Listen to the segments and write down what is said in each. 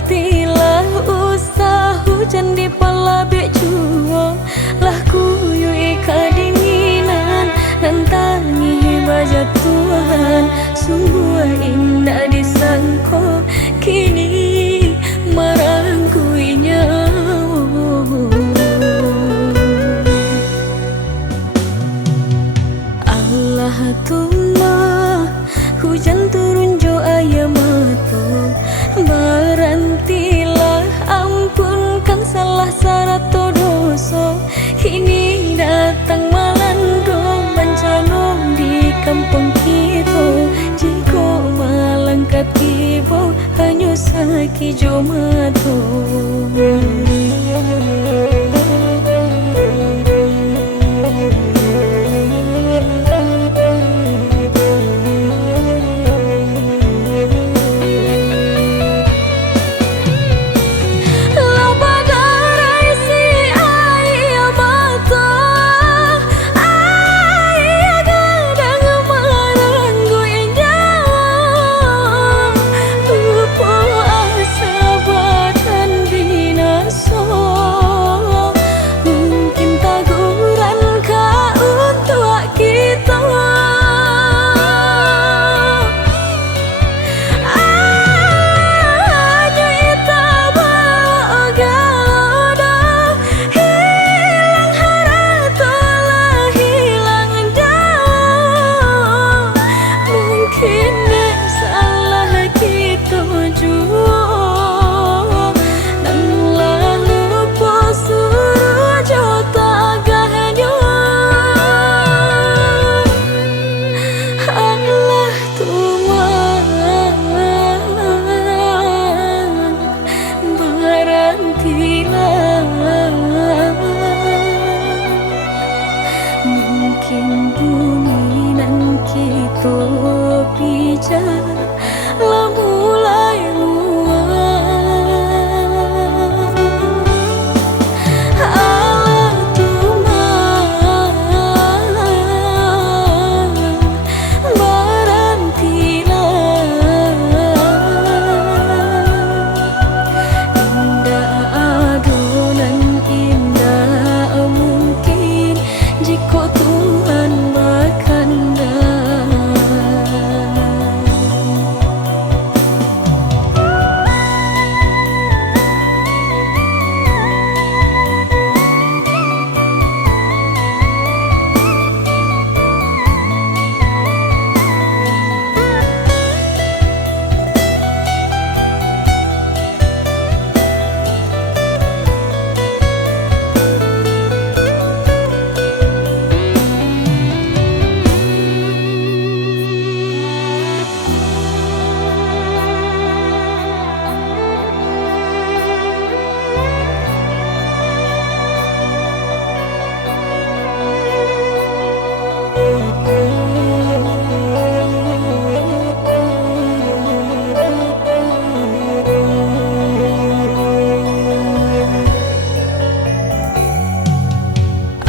Barantilah usah hujan di palabek jua, lah kuyu kedinginan nantangi bajatuan. Sungguh indah disangko kini marangkuinya. Allah tuma hujan turun jo ayam mato, barantilah ampunkan salah sarato doso. Kini datang melando bencana di kampung kita, jika malangkat ibu hanya saki jo mato. Mungkin bumi nan kita bicara lah mulai luar. Allah Tuhan barantilah indah adonan indah mungkin jika Tuhan berkehendak.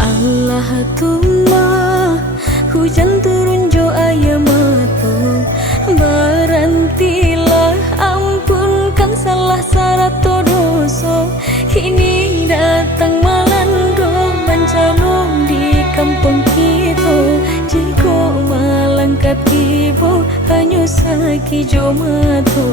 Allah tuma hujan turun jo ayam mato, barantilah ampunkan salah sarato doso. Kini datang melando bencana di kampung kita, jika malangkat ibu hanya saki jo mato.